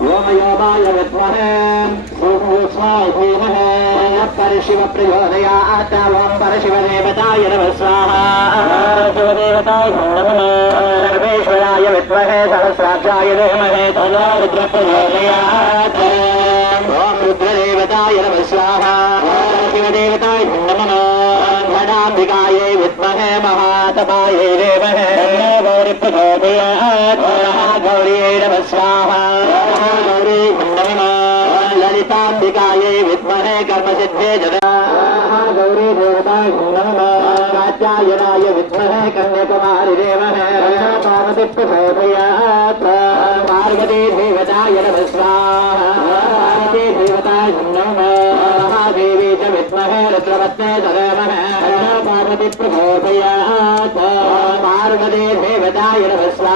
व्योमयोगाय विद्महे सूक्ष्माय धीमहि परशिव प्रचोदयात् ओं परशिवदेवताय नमः स्वाहा शिवदेवताय नमः सर्वेश्वराय विद्महे सहस्राक्षाय धीमहि तन्नो रुद्रः प्रचोदयात् ओं रुद्रदेवताय नमः स्वाहा शिवदेवताय नमः गणाम्बिकायै विद्महे महातपायै धीमहि तन्नो गौरी प्रचोदयात् गौर्यै नमः स्वाहा गौरी नमः ललिताम्बिकायै विद्महे कर्मसिद्धे जदा गौरी देवताय नमः कात्यायनाय विद्महे कन्याकुमारी धीमहि पार्वती प्रचोदयात् पार्वती देवताय नमः स्वाहा पार्वती देवताय नमः महादेवी च विद्महे रुद्रवत्ने धीमहि पार्वती प्रचोदयात् पार्वती देवताय नमः स्वाहा।